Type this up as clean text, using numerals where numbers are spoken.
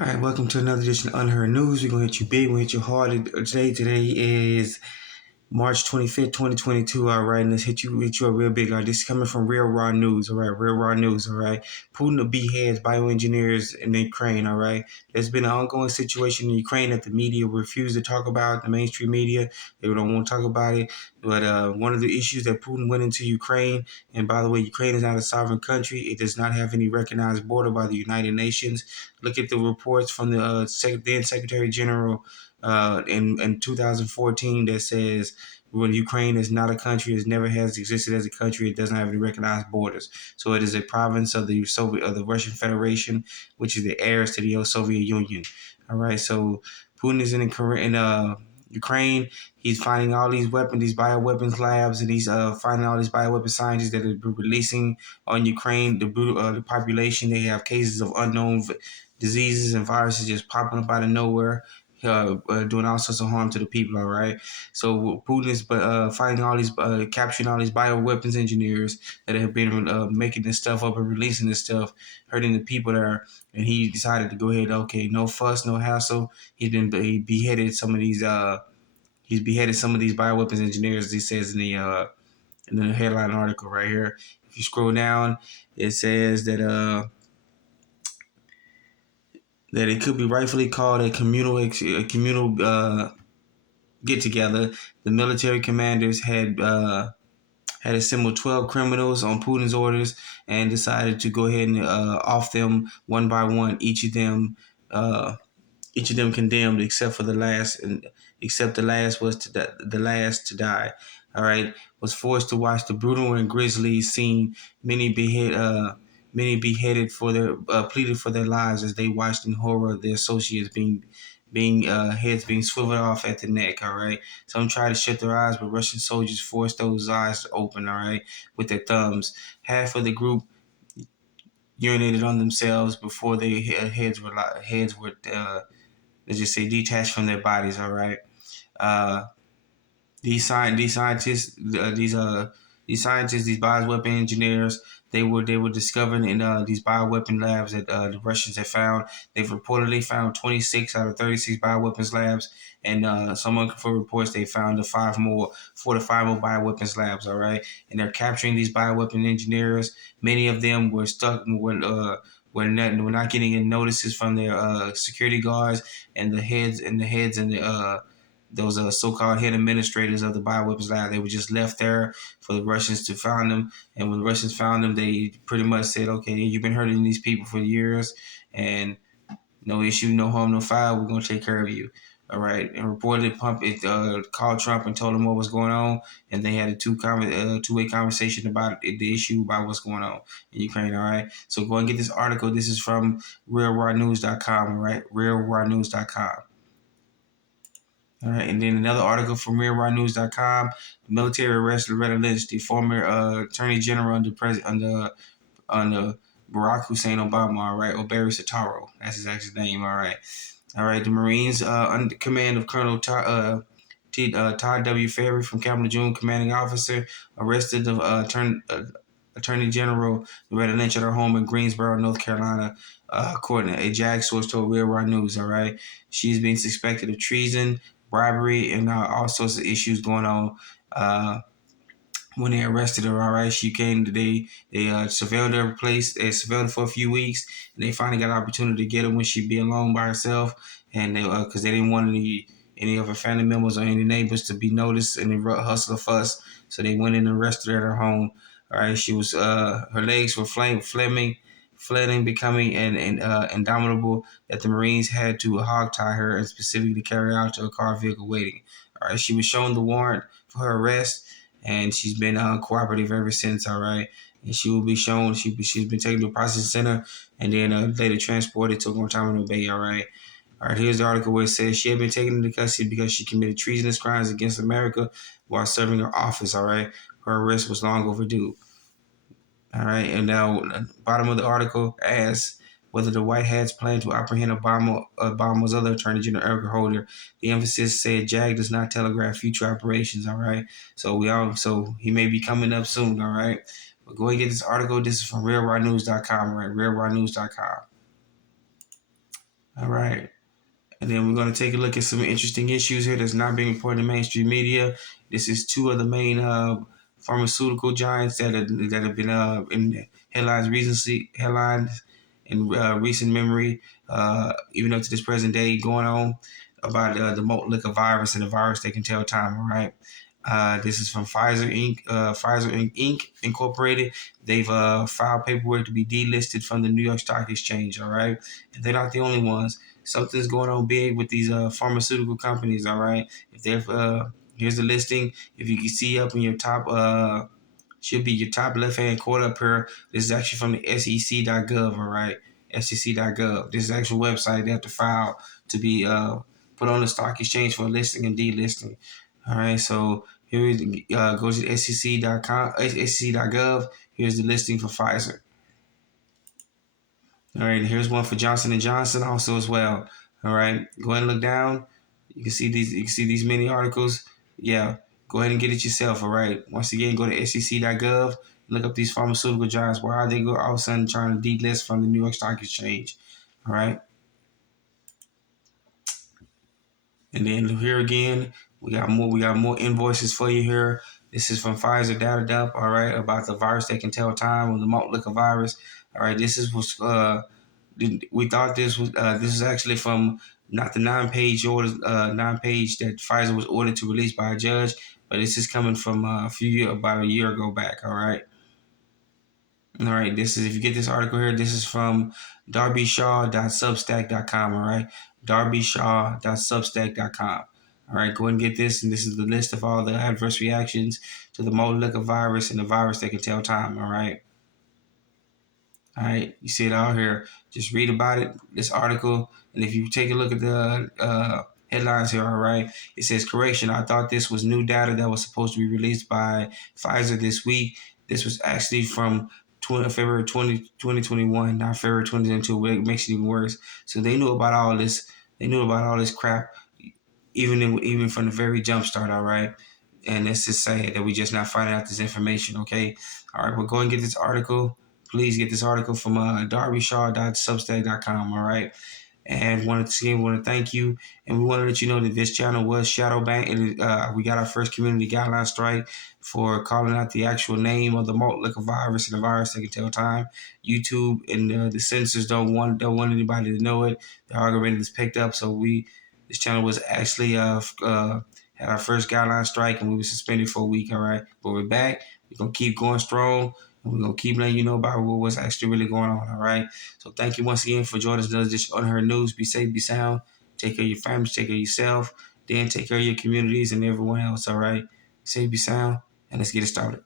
All right, welcome to another edition of Unheard News. We're going to hit you big, we're going to hit you hard today. Today is March 25th, 2022. All right, and let's hit you up real big. All right, this is coming from Real Raw News. All right, Real Raw News. All right, Putin to Beheads bioengineers in Ukraine. All right, there's been an ongoing situation in Ukraine that the media refuse to talk about. The mainstream media, they don't want to talk about it. But one of the issues that Putin went into Ukraine, and by the way, Ukraine is not a sovereign country. It does not have any recognized border by the United Nations. Look at the reports from the then Secretary General in 2014 that says when Ukraine is not a country, it never has existed as a country, it doesn't have any recognized borders. So it is a province of the Russian Federation, which is the heirs to the Soviet Union. All right, so Putin is in Ukraine. He's finding all these weapons, these bioweapons labs, and he's finding all these bioweapon scientists that are releasing on Ukraine. The population, they have cases of unknown diseases and viruses just popping up out of nowhere, doing all sorts of harm to the people. All right, so Putin is finding all these, capturing all these bioweapons engineers that have been making this stuff up and releasing this stuff, hurting the people there. And he decided to go ahead. Okay, no fuss, no hassle. He beheaded some of these. He's beheaded some of these bioweapons engineers. He says in the headline article right here. If you scroll down, it says that it could be rightfully called a communal get together. The military commanders had assembled 12 criminals on Putin's orders and decided to go ahead and off them one by one. Each of them condemned, except for the last, and except the last was the last to die. All right, was forced to watch the brutal and grisly scene. Many beheaded for their pleaded for their lives as they watched in horror their associates being heads being swiveled off at the neck. All right, some tried to shut their eyes, but Russian soldiers forced those eyes to open. All right, with their thumbs. Half of the group urinated on themselves before their heads were let's just say detached from their bodies. All right. Uh, these scientists, these scientists, these bioweapon engineers, they were discovered in these bioweapon labs that the Russians had found. They've reportedly found 26 out of 36 bioweapons labs, and some unconfirmed reports they found 4 to 5 more bioweapons labs. All right, and they're capturing these bioweapon engineers. Many of them were stuck. We're not getting any notices from their security guards and the heads and the those so-called head administrators of the bioweapons lab. They were just left there for the Russians to find them. And when the Russians found them, they pretty much said, okay, you've been hurting these people for years, and no issue, no harm, no foul. We're going to take care of you. All right. And reportedly called Trump and told him what was going on. And they had a two-way conversation about the issue, about what's going on in Ukraine. All right. So go and get this article. This is from realrawnews.com. All right. realrawnews.com. All right, and then another article from RealRawNews.com. The military arrested Loretta Lynch, the former Attorney General under Barack Hussein Obama. All right, or Barry Soetoro. That's his actual name. All right. The Marines under command of Colonel Todd W. Ferry from Capital June, commanding officer, arrested the Attorney General Loretta Lynch at her home in Greensboro, North Carolina. According to a JAG source told Real Raw News. All right, she's being suspected of treason, bribery, and all sorts of issues going on. When they arrested her, all right, she came. They surveilled her place. They surveilled her for a few weeks, and they finally got an opportunity to get her when she'd be alone by herself, and they because they didn't want any of her family members or any neighbors to be noticed and the hustle or fuss. So they went in and arrested her at her home. All right, she was her legs were flaring, becoming indomitable, that the Marines had to hog tie her and specifically carry her out to a car vehicle waiting. All right, she was shown the warrant for her arrest, and she's been cooperative ever since. All right, and she will be shown. She's been taken to a processing center and then later transported to Guantanamo Bay. All right. All right, here's the article where it says she had been taken into custody because she committed treasonous crimes against America while serving her office. All right, her arrest was long overdue. All right, and now bottom of the article asks whether the White Hats plan to apprehend Obama's other Attorney General, Eric Holder. The emphasis said JAG does not telegraph future operations. All right, so he may be coming up soon. All right, but go and get this article. This is from RealRawNews.com. All right, RealRawNews.com. All right. And then we're going to take a look at some interesting issues here that's not being reported in mainstream media. This is two of the main pharmaceutical giants that have been in headlines in recent memory, even up to this present day, going on about the malt liquor virus and the virus that can tell time. All right. This is from PFIZER Inc. PFIZER Inc. Incorporated. They've filed paperwork to be delisted from the New York Stock Exchange. All right, and they're not the only ones. Something's going on big with these pharmaceutical companies. All right, if they're here's the listing. If you can see up in your top should be your top left hand corner up here. This is actually from the SEC.gov. All right, SEC.gov. This is the actual website they have to file to be put on the stock exchange for listing and delisting. All right, so here we go to SEC.com, SEC.gov. Here's the listing for Pfizer. All right, here's one for Johnson and Johnson also as well. All right, go ahead and look down. You can see these. You can see these many articles. Yeah, go ahead and get it yourself. All right. Once again, go to SEC.gov. Look up these pharmaceutical giants. Why are they all of a sudden trying to delist from the New York Stock Exchange? All right. And then here again, we got more invoices for you here. This is from Pfizer Data Dump, all right, about the virus that can tell time with the malt liquor virus. All right, we thought this was actually from not the nine-page that Pfizer was ordered to release by a judge, but this is coming from about a year ago back, all right. All right, this is if you get this article here, this is from darbyshaw.substack.com, all right? darbyshaw.substack.com. All right, go ahead and get this, and this is the list of all the adverse reactions to the malt liquor virus and the virus that can tell time, all right? All right, you see it out here. Just read about it, this article, and if you take a look at the headlines here, all right, it says, correction, I thought this was new data that was supposed to be released by Pfizer this week. This was actually from February 2021, not February 2022, it makes it even worse. So they knew about all this. They knew about all this crap, even from the very jump start, all right? And it's just sad that we just not finding out this information, okay? All right, well, go and get this article. Please get this article from darbyshaw.substack.com, all right? And want to thank you, and we want to let you know that this channel was shadow banned, and we got our first community guideline strike for calling out the actual name of the malt liquor virus and the virus that can tell time. YouTube and the censors don't want anybody to know it. The algorithm is picked up, so this channel was actually had our first guideline strike, and we were suspended for a week. All right, but we're back. We're gonna keep going strong. And we're going to keep letting you know about what's actually really going on, all right? So thank you once again for joining us on this Unheard News. Be safe, be sound. Take care of your families, take care of yourself. Then take care of your communities and everyone else, all right? Be safe, be sound, and let's get it started.